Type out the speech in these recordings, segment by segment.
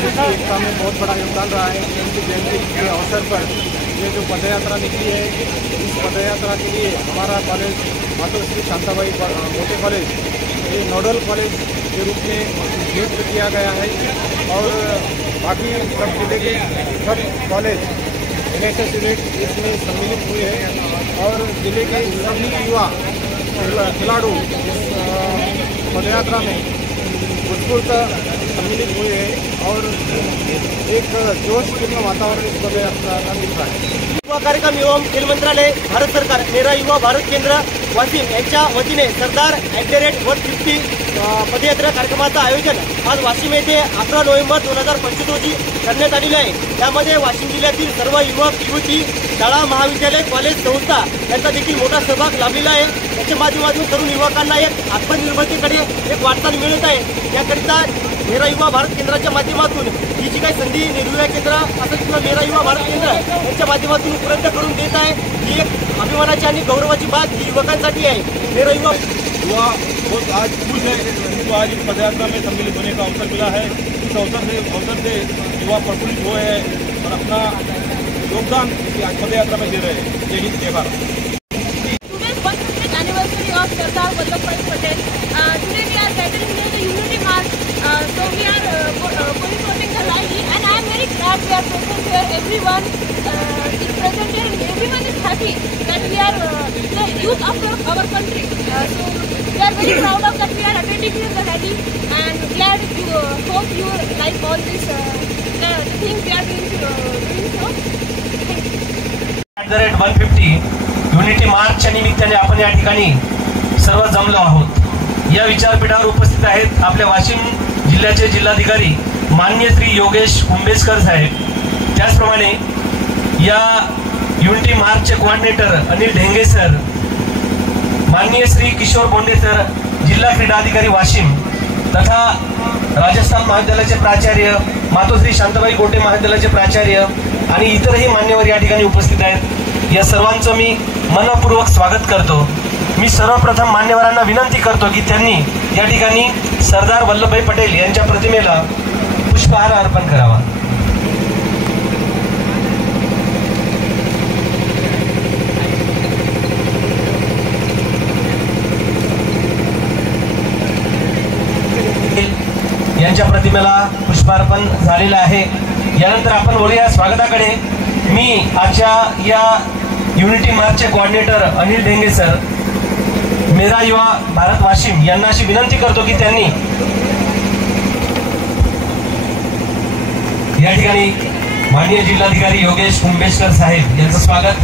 देश की एकता में बहुत बड़ा योगदान रहा है। उनकी जयंती के अवसर पर ये जो पदयात्रा निकली है, इस पदयात्रा के लिए हमारा कॉलेज मातोश्री शांताबाई गोटे कॉलेज ये नोडल कॉलेज के रूप में नियुक्त किया गया है और बाकी सब जिले के सब कॉलेज NSS यूनिट इसमें सम्मिलित हुए हैं और जिले के सभी युवा खिलाड़ू इस पदयात्रा में उत्स्फूर्त सम्मिलित हुए हैं और एक जोशपूर्ण वातावरण इस पदयात्रा का दिख रहा है। युवा कार्यक्रम एवं खेल मंत्रालय, भारत सरकार, मेरा युवा भारत केंद्र वाशिम यांच्या वतीने सरदार @150 पदयात्रा कार्यक्रमाचं आयोजन आज वाशिम येथे 11 नोव्हेंबर 2025 रोजी करण्यात आलेले आहे। त्यामध्ये वाशिम जिल्ह्यातील सर्व युवक युवती, शाळा, महाविद्यालय, कॉलेज, संस्था यांचा देखील मोठा सहभाग लाभलेला आहे। त्याच्या माध्यमातून तरुण युवकांना एक आत्मनिर्भरतेकडे एक वाटचाल मिळत आहे। याकरिता मेरा युवा भारत केंद्राच्या माध्यमातून ही जी काही संधी निर्भया केंद्र असं किंवा मेरा युवा भारत केंद्र यांच्या माध्यमातून उपलब्ध करून देत आहे, ही एक अभिमानाची आणि गौरवाची बात ही युवकांसाठी आहे। मेरा युवा बहुत आज खुश है तो आज इस पदयात्रा में सम्मिलित होने का अवसर मिला है। इस अवसर से युवा प्रफुल्लित हुए हैं और अपना योगदान इस पदयात्रा में दे रहे हैं। जय हिंद, जय Bharat. Of Sardar Vallabhbhai Patel. Today we are gathering near the Unity March. So we are boycotting the rally, and I am very glad we are present here. Everyone is present here, and everyone is happy that we are the youth of our country. So we are very proud of that we are attending here the rally, and glad you hope you like all this things we are doing so. @150 unity मार्चच्या निमित्ताने आपण या ठिकाणी सर्व जमलो आहोत। या विचारपीठावर उपस्थित आहेत आपल्या वाशिम जिल्ह्याचे जिल्हाधिकारी माननीय श्री योगेश कुंभेजकर साहेब। त्याचप्रमाणे या युनिटी मार्चचे कोऑर्डिनेटर अनिल ढेंगे सर, माननीय श्री किशोर बोंडे सर, जिल्हा क्रीडा अधिकारी वाशिम, तथा राजस्थान महाविद्यालयाचे प्राचार्य, मातोश्री शांताबाई गोटे महाविद्यालयाचे प्राचार्य आणि इतरही मान्यवर या ठिकाणी उपस्थित आहेत। या सर्वांचं मी मनपूर्वक स्वागत करतो। मी सर्वप्रथम मान्यवरांना विनंती करतो की त्यांनी या ठिकाणी सरदार वल्लभभाई पटेल यांच्या प्रतिमेला पुष्पहार अर्पण करावा। यांच्या प्रतिमेला पुष्पार्पण झालेलं आहे। यानंतर आपण वळूया स्वागताकडे। मी आजच्या या युनिटी मार्चचे कोऑर्डिनेटर अनिल ढेंगे सर, मेरा युवा भारत वाशिम यांना अशी विनंती करतो की त्यांनी या ठिकाणी माननीय जिल्हाधिकारी योगेश कुंभेजकर साहेब यांचं स्वागत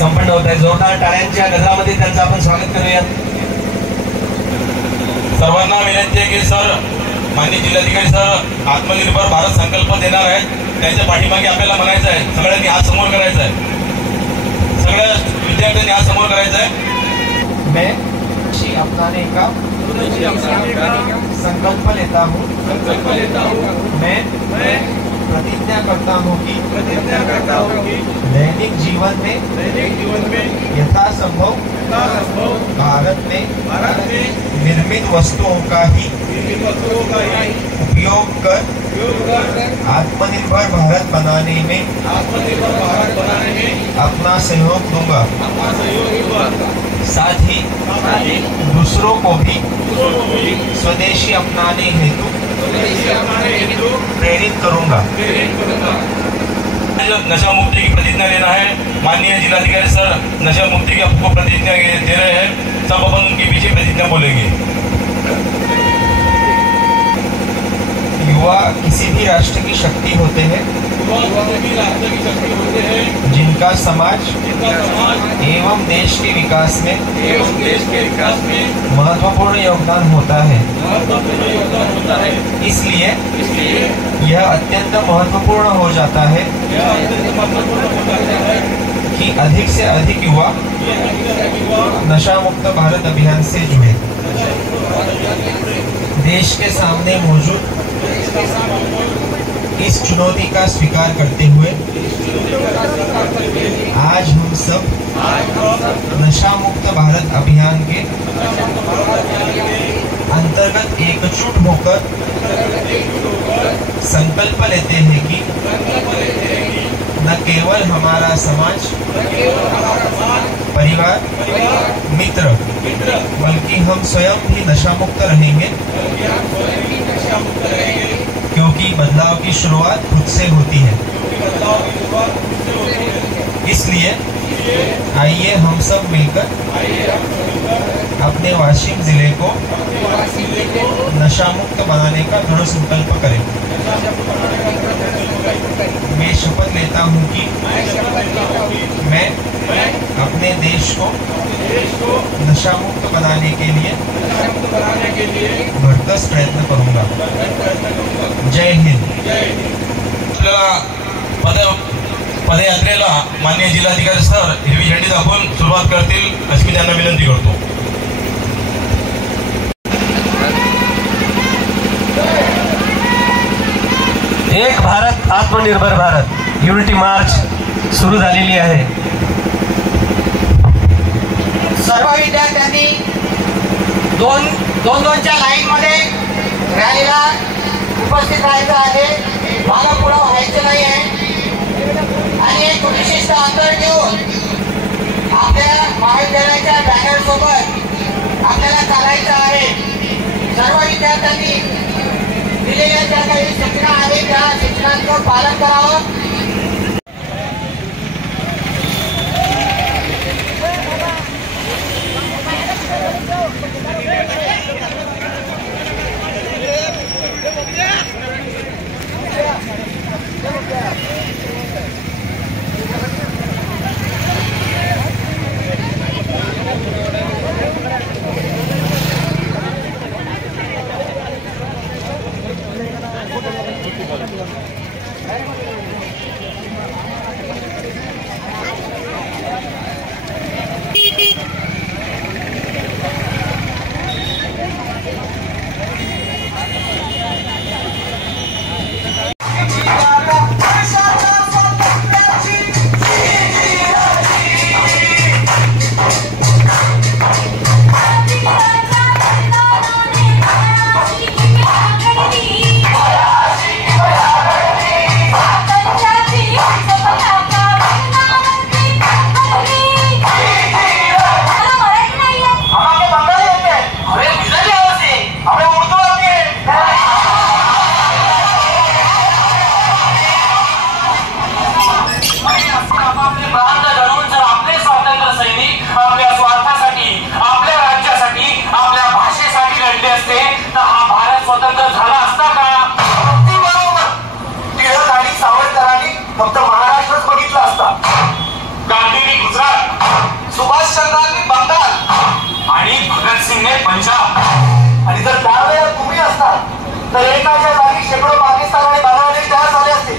संपन्न होत आहे। जोरदार टाळ्यांच्या गजरामध्ये त्यांचं आपण स्वागत करूया। सर्वांना विनंती आहे की सर, माननीय जिल्हाधिकारी सर आत्मनिर्भर भारत संकल्प देणार आहेत। त्यांच्या पाठीमागे आपल्याला म्हणायचं आहे, सगळ्यांनी हात समोर करायचा आहे, सगळ्या विद्यार्थ्यांनी हात समोर करायचा आहे। मैं अपनाने का संकल्प लेता हूँ। मैं प्रतिज्ञा करता हूँ कि दैनिक जीवन में यथासंभव भारत में निर्मित वस्तुओं का ही उपयोग कर आत्मनिर्भर भारत बनाने में अपना सहयोग दूंगा। साथ ही दूसरों को भी स्वदेशी अपनाने हेतु प्रेरित करूंगा। नशा मुक्ति की प्रतिज्ञा लेना है। माननीय जिलाधिकारी सर नशा मुक्ति की आपको प्रतिज्ञा दे रहे हैं। सब अपन उनके पीछे प्रतिज्ञा बोलेंगे। युवा किसी भी राष्ट्र की शक्ति होते हैं जिनका समाज एवं देश के विकास में महत्वपूर्ण योगदान होता है। इसलिए यह अत्यंत महत्वपूर्ण हो जाता है कि अधिक से अधिक युवा नशा मुक्त भारत अभियान से जुड़े। देश के सामने मौजूद इस चुनौती का स्वीकार करते हुए आज हम सब नशा मुक्त भारत अभियान के अंतर्गत एकजुट होकर संकल्प लेते हैं कि न केवल हमारा समाज, परिवार, मित्र, बल्कि हम स्वयं भी नशा मुक्त रहेंगे, क्योंकि बदलाव की शुरुआत खुद से होती है। इसलिए आइए हम सब मिलकर अपने वाशिम जिले को नशा मुक्त बनाने का दृढ़ संकल्प करें। मैं शपथ लेता हूं कि मैं अपने देश को नशा मुक्त बनाने के लिए भरसक प्रयत्न करूंगा। जय हिंद। पदयात्रेला माननीय जिल्हाधिकारी सर हिरवी झेंडी दाखवून सुरुवात करतील अशी मी त्यांना विनंती करतो। एक भारत आत्मनिर्भर भारत युनिटी मार्च सुरू झालेली आहे। सर्व विद्यार्थ्यांनी दोनच्या लाईन मध्ये रॅलीला उपस्थित राहायचं आहे, मागं पुढं व्हायचं नाही आहे आणि एक विशिष्ट अंतर ठेवून आपल्या महाविद्यालयाच्या बॅनर सोबत आपल्याला चालायचं आहे। सर्व विद्यार्थ्यांनी दिलेल्या ज्या काही सूचना आहेत त्या सूचनांचं पालन करावं। फक्त महाराष्ट्रच बघितला असता, गांधींनी गुजरात, सुभाषचंद्रांनी बंगाल आणि भगतसिंगने पंजाब, आणि जर त्यावेळेला तुम्ही असतात तर एकाच्या जागी शेकडो पाकिस्तान आणि बांगलादेश तयार झाले असते।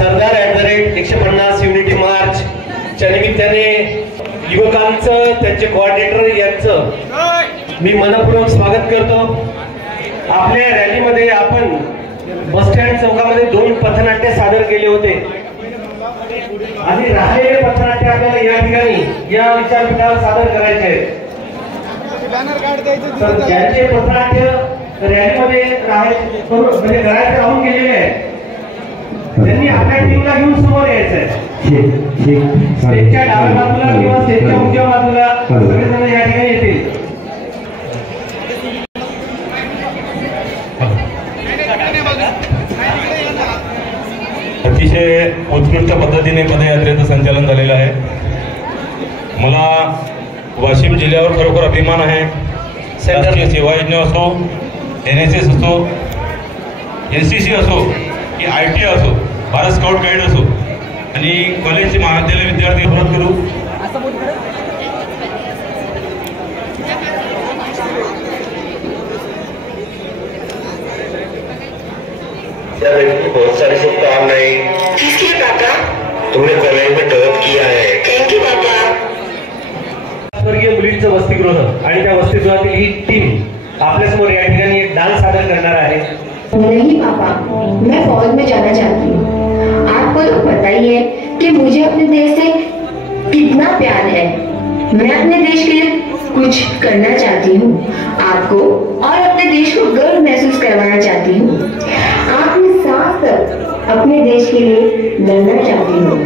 सरदार @150 युनिटी मार्च च्या निमित्ताने युवकांचं, त्यांचे कोऑर्डिनेटर यांचं मी मनपूर्वक स्वागत करतो। आपल्या रॅलीमध्ये आपण बसस्टँड चौकामध्ये 2 पथनाट्य सादर केले होते आणि राहिलेले पथनाट्य आपल्याला या ठिकाणी या विचारपीठावर सादर करायचे आहेत। तर ज्यांचे पथनाट्य रॅलीमध्ये म्हणजे घरात राहून गेलेले आहेत त्यांनी आपल्या टीमला घेऊन समोर यायचंय। स्टेजच्या डाव्या बाजूला किंवा स्टेजच्या उजव्या बाजूला सगळेजण या ठिकाणी येतील। अतिशय उत्कृष्ट पद्धतीने पदयात्रेचं संचालन झालेलं आहे. मला वाशिम जिल्ह्यावर खरोखर अभिमान आहे. राष्ट्रीय सेवा योजना असो, NSS असो, NCC असो की ITA असो, भारत स्काउट गाईड असो आणि कॉलेजचे महाविद्यालय विद्यार्थी परत करू. बहुत सारी शुभकामनाएं. किसके पापा? तुमने कॉलेज में टॉप किया है. थैंक यू पापा. स्वर्गीय मुलींचं वसतिगृह आणि त्या वसतिगृहातील ही टीम आपल्यासमोर या ठिकाणी एक डान्स सादर करणार आहे. नहीं पापा, मैं फौज में जाना चाहती हूँ. आपको तो पता ही है कि मुझे अपने देश से कितना प्यार है. मैं अपने देश के लिए कुछ करना चाहती हूँ. आपको और अपने देश को गर्व महसूस करवाना चाहती हूँ. आपके साथ साथ अपने देश के लिए लड़ना चाहती हूँ.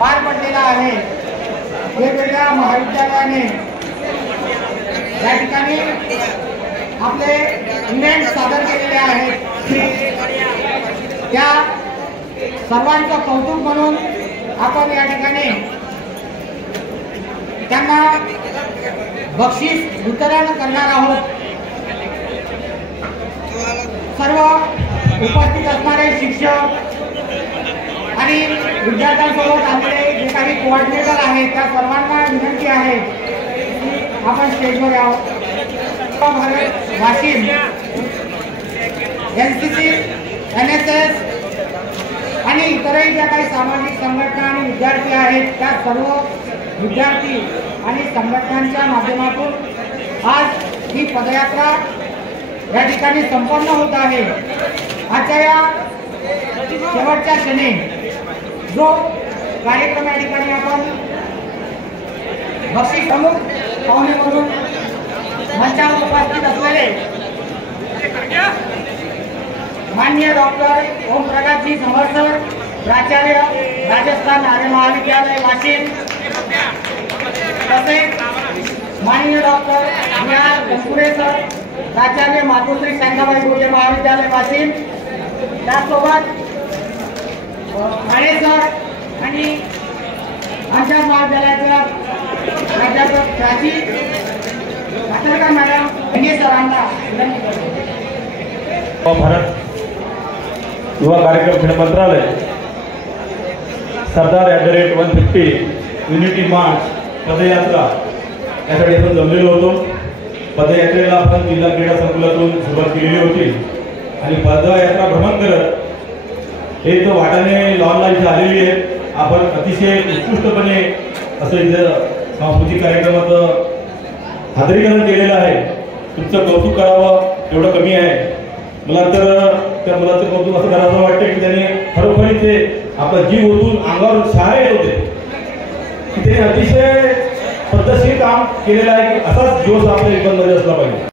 पार पडलेला आहे. वेगवेगळ्या महाविद्यालयाने या ठिकाणी आपले इव्हेंट सादर केलेले आहेत. त्या सर्वांचं कौतुक म्हणून आपण या ठिकाणी त्यांना बक्षीस वितरण करणार आहोत. सर्व उपस्थित असणारे शिक्षक आणि विद्यार्थ्यांसोबत आलेले जे काही कोऑर्डिनेटर आहेत त्या सर्वांना विनंती आहे आपण स्टेजवर यावं. वाशिम, NCC, NSS आणि इतरही ज्या काही सामाजिक संघटना आणि विद्यार्थी आहेत त्या सर्व विद्यार्थी आणि संघटनांच्या माध्यमातून आज ही पदयात्रा या ठिकाणी संपन्न होत आहे. आजच्या या शेवटच्या क्षणी जो कार्यक्रम या ठिकाणी आपण बक्षीस प्रमुख पाहुणे म्हणून मंचावर उपस्थित असलेले माननीय डॉक्टर ओमप्रकाशजी समर्थर, प्राचार्य, राजस्थान आर्य महाविद्यालय वाशिम, तसेच माननीय डॉक्टर VR कंकुरे सर, प्राचार्य मातोश्री शांताबाई गोटे महाविद्यालय वाशिम, त्यासोबत माळे सर आणि आमच्या महाविद्यालयाच्या प्राध्यापक प्राची पाटलकर मॅडम यांनी सरांना विनंती करतो. भारत युवा कार्यक्रम खेळ मंत्रालय सरदार @150 युनिटी मार्च पदयात्रा यासाठी आपण जमलेलो होतो. पदयात्रेला आपण जिल्हा क्रीडा संकुलातून सुरुवात केलेली होती आणि पदयात्रा भ्रमण करत एक वाटाने लॉनला इथे आलेली आहे. आपण अतिशय उत्कृष्टपणे असं इथं सांस्कृतिक कार्यक्रमाचं सादरीकरण केलेलं आहे. तुमचं कौतुक करावं तेवढं कमी आहे. मला तर त्या मुलाचं कौतुक असं करावं वाटतं की त्याने खरोखर इथे आपला जीव ओतून अंगावर शहारे येत होते की त्याने अतिशय पद्धतशीर काम केलेलं आहे की असाच जोश आपल्या एकंदरीत असला पाहिजे.